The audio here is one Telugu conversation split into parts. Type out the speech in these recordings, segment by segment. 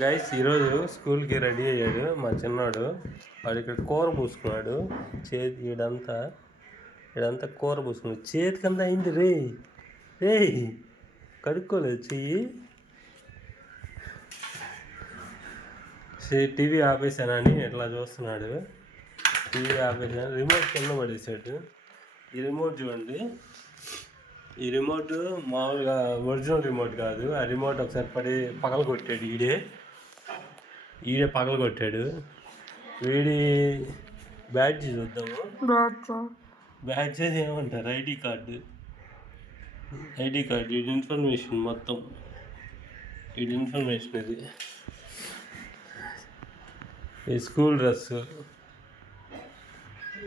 గైస్ ఈరోజు స్కూల్కి రెడీ అయ్యాడు మా చిన్నాడు. వాడు ఇక్కడ కూర పూసుకున్నాడు. చేతి ఈడంతా ఈడంతా కూర పూసుకున్నాడు. చేతికంతా అయింది రే. రే కడుక్కోలేదు చెయ్యి. సే- టీవీ ఆపేసానని ఇట్లా చూస్తున్నాడు. టీవీ ఆపేసాను రిమోట్ కింద పడేసాడు ఈ రిమోట్ చూడండి. ఈ రిమోట్ మామూలుగా ఒరిజినల్ రిమోట్ కాదు. ఆ రిమోట్ ఒకసారి పడి పగల కొట్టాడు ఈడే. ఈడే పగల కొట్టాడు వీడి బ్యాడ్జ్ చూద్దాము. బ్యాడ్జ్ ఏమంటారు? ID card. ఐడి కార్డు ఇది ఇన్ఫర్మేషన్ మొత్తం. ఇది ఇన్ఫర్మేషన్ ఇది. ఈ స్కూల్ డ్రెస్సు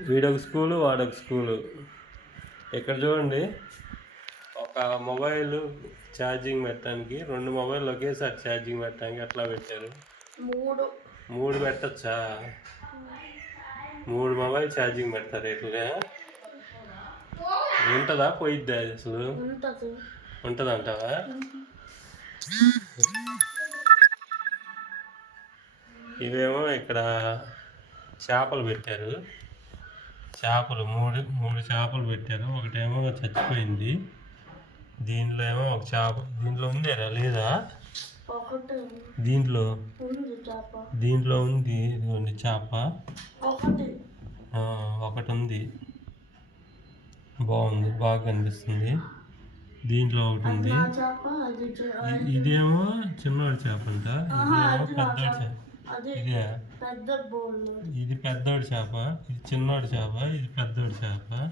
వీడొక స్కూలు వాడొక స్కూలు. ఇక్కడ చూడండి. ఒక మొబైల్ ఛార్జింగ్ పెట్టడానికి రెండు మొబైల్ ఒకేసారి ఛార్జింగ్ పెట్టడానికి ఎట్లా పెట్టారు. మూడు. మూడు పెట్టచ్చా? మూడు మొబైల్ ఛార్జింగ్ పెడతారు ఇట్లా ఉంటుందా పోయిద్దా అది అసలు? ఉంటుంది. ఉంటుందంటావా ఇవేమో ఇక్కడ చేపలు పెట్టారు. చేపలు మూడు మూడు చేపలు పెట్టారు. ఒకటేమో చచ్చిపోయింది. దీంట్లో ఏమో ఒక చేప దీంట్లో ఉందేరా లేదా? దీంట్లో? దీంట్లో ఉంది ఇదిగోండి చేప. ఒకటి. ఉంది బాగుంది బాగా కనిపిస్తుంది. దీంట్లో ఒకటి ఉంది. ఇదేమో చిన్నోడి చేప అంట. ఇదేమో పెద్దోడి చేప. ఇదే. పెద్ద బౌల్ ఇది పెద్దోడి చేప ఇది చిన్నోడి చేప ఇది పెద్దోడి చేప.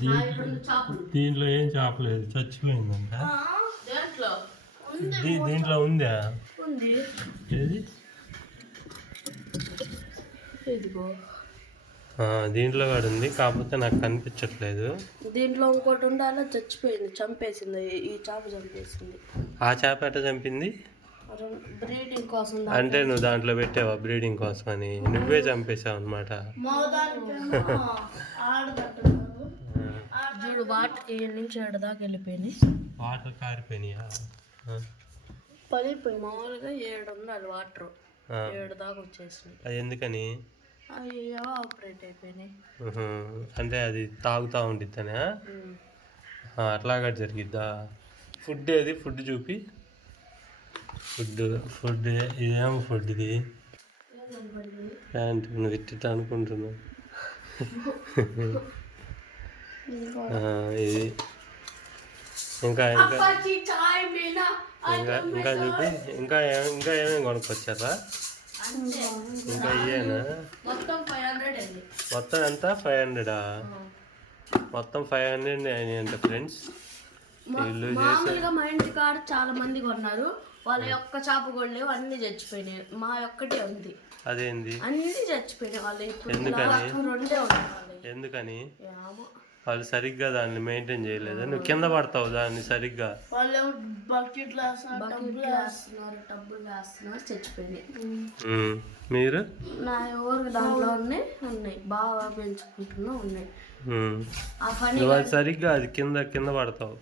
దీంట్లో దీంట్లో ఏం చేప లేదు చచ్చిపోయిందంట. దేంట్లో? దీ- దీంట్లో ఉందా? ఉంది. ఏది? ఇదిగో. ఆ, దీంట్లో కూడా ఉంది కాకపోతే నాకు కనిపించట్లేదు. దీంట్లో ఇంకోటి ఉండాలి చచ్చిపోయింది చంపేసింది ఈ- చేప చంపేసింది. ఆ చేప ఎట్ట చంపింది? బ్రీడింగ్ కోసం అంటే నువ్వు దాంట్లో పెట్టావా బ్రీడింగ్ కోసం అని? నువ్వే చంపేశావు అనమాట చూడు ఏడు నుంచి ఏడు దాకా వెళ్ళిపోయినాయి. వాటర్ కారిపోయినాయా? పడిపోయి మామూలుగా ఏడు ఉండాలి వాటర్. ఏడు దాకా వచ్చేసినాయి అది ఎందుకని? ఆపరేట్ అయిపోయినాయి. అంటే అది తాగుతూ ఉండిద్దనా అట్లాగా జరిగిద్దా? ఫుడ్ ఏది? ఫుడ్ చూపి. ఫుడ్ ఫుడ్ ఇదేమో ఫుడ్ ఇది? ప్యాంట్ నువ్వు ఇట్ట అనుకుంటున్నావు. ఆ, ఇది. ఇంకా ఇంకా. ఇంకా ఇంకా చూపి. ఇంకా ఏ- ఇంకా ఏమేమి కొనుక్కొచ్చారా? ఇంకా ఇయేనా మొత్తం ఫైవ్ హండ్రెడ్ అండి. మొత్తం ఎంత? ఫైవ్ హండ్రెడా మొత్తం ఫైవ్ హండ్రెడ్ అంట ఫ్రెండ్స్. వీళ్ళు మామూలుగా మా ఇంటి కాడ చాలా మంది కొన్నారు. వాళ్ళ యొక్క చేప కూడా లేవు అన్ని చచ్చిపోయినాయి. మా ఒక్కటే ఉంది. అదేంది? అన్ని చచ్చిపోయినాయి వాళ్ళ ఇప్పుడు ఎందుకని? రెండే ఉన్నాయి. ఎందుకని? ఏమో. వాళ్ళు సరిగ్గా దాన్ని మెయింటైన్ చేయలేదు నువ్వు కింద పడతావు దాన్ని సరిగ్గా. వాళ్ళు బకెట్లు వేస్తున్నారు వేస్తున్నారు టబ్బులు వేస్తున్నారు చచ్చిపోయినాయి. ఉమ్. మీరు? నా దాంట్లో ఉన్నాయి ఉన్నాయి. బాగా పెంచుకుంటున్నా ఉన్నాయి. ఉమ్. ఆ పని నువ్వు అది సరిగ్గా అది కింద కింద పడతావు.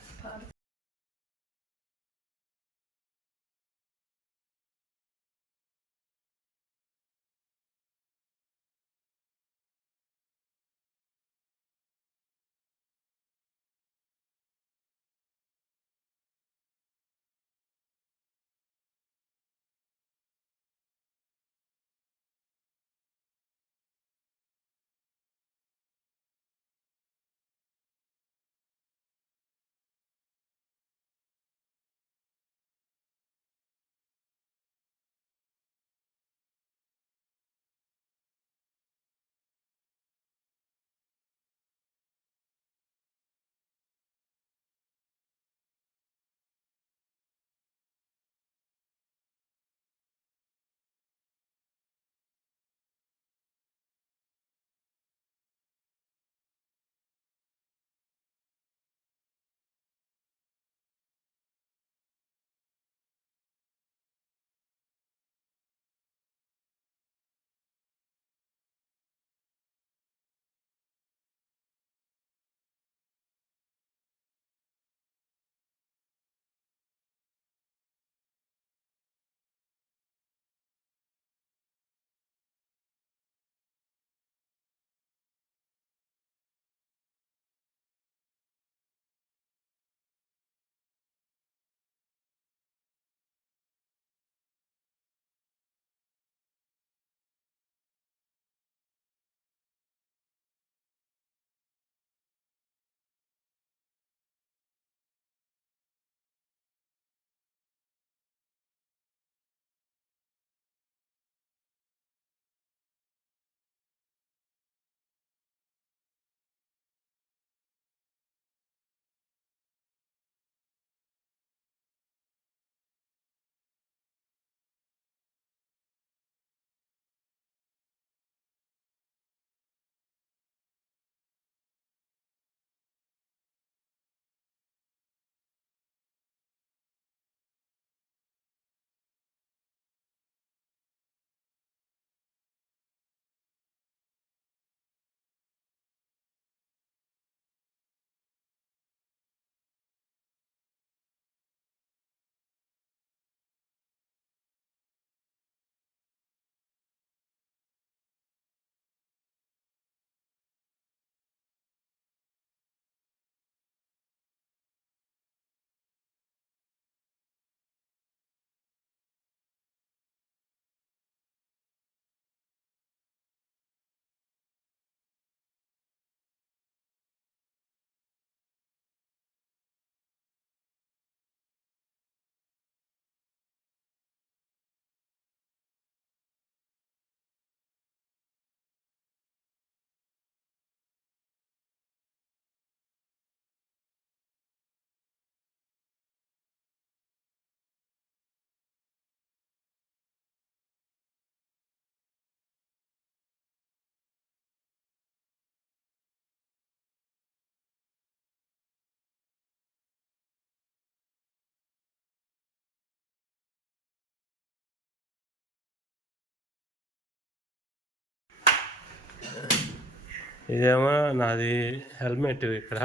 ఇదేమో నాది హెల్మెట్ ఇక్కడ.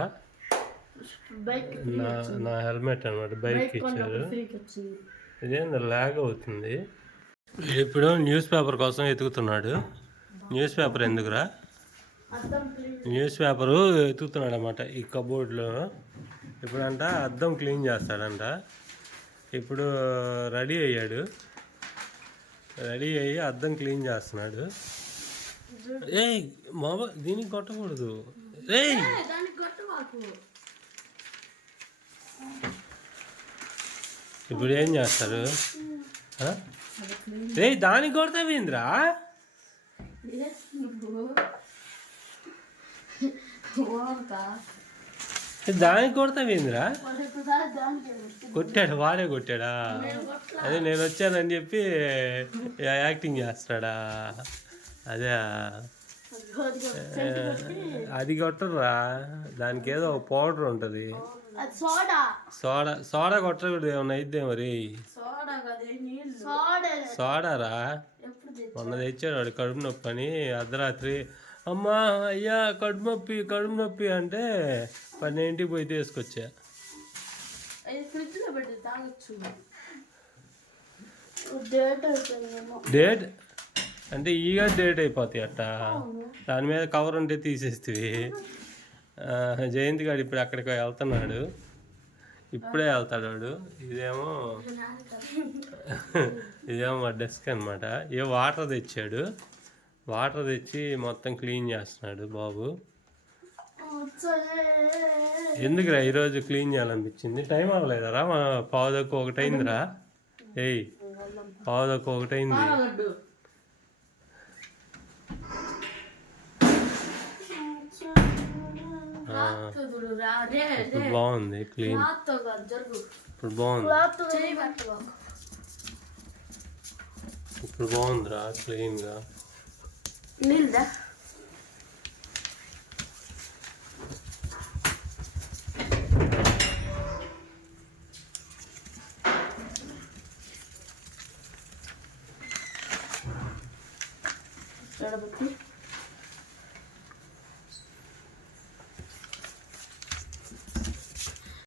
నా నా హెల్మెట్ అనమాట బైక్ ఇచ్చారు. ఇదేంది లాగ్ అవుతుంది. ఇప్పుడు న్యూస్ పేపర్ కోసం ఎతుకుతున్నాడు. న్యూస్ పేపర్ ఎందుకురా? న్యూస్ పేపరు ఎతుకుతున్నాడు అనమాట ఈ కబోర్డ్లో. ఇప్పుడంట అద్దం క్లీన్ చేస్తాడంట. ఇప్పుడు రెడీ అయ్యాడు. రెడీ అయ్యి అద్దం క్లీన్ చేస్తున్నాడు. ఏయ్ మామ దీనికి కొట్టకూడదు. మాకు. ఇప్పుడు ఏం చేస్తారు? ఏయ్ దానికి నువ్వు ఓంకా. దానికి దానికి కొట్టు. కొట్టాడు వాడే కొట్టాడా. అదే నేను వచ్చానని చెప్పి యాక్టింగ్ చేస్తాడా? అదే. అది కొట్టరురా. దానికి ఏదో పౌడర్ ఉంటుంది. అది సోడా. సోడా సోడా కొట్టకూడదు ఏమన్నా అయితే మరి. సోడా కదా నీళ్ళు. సోడా. సోడారా? మొన్న తెచ్చాడు వాడు కడుపు నొప్పి అని. అర్ధరాత్రి అమ్మా అయ్యా కడుపు నొప్పి కడుపు నొప్పి అంటే పన్నెండింటికి పోయి తీసుకొచ్చా. డేట్? అంటే ఈగా డేట్ అయిపోతాయి అట్ట. దాని మీద కవర్ ఉంటే తీసేస్తుంది జయంతి గారు ఇప్పుడు అక్కడికి వెళ్తున్నాడు. ఇప్పుడే వెళ్తాడు వాడు ఇదేమో ఇదేమో మా డెస్క్ అనమాట ఏ వాటర్ తెచ్చాడు. వాటర్ తెచ్చి మొత్తం క్లీన్ చేస్తున్నాడు బాబు. ఎందుకురా ఈరోజు క్లీన్ చేయాలనిపించింది? టైం అవ్వలేదరా మా పావుదక్కు ఒకటి అయిందిరా ఏయ్ పావుదక్కు ఒకటి అయింది లడ్డు ఇప్పుడు బాగుంది క్లీన్ ఇప్పుడు బాగుంది. ఇప్పుడు బాగుందిరా క్లీన్గా నీళ్ళదా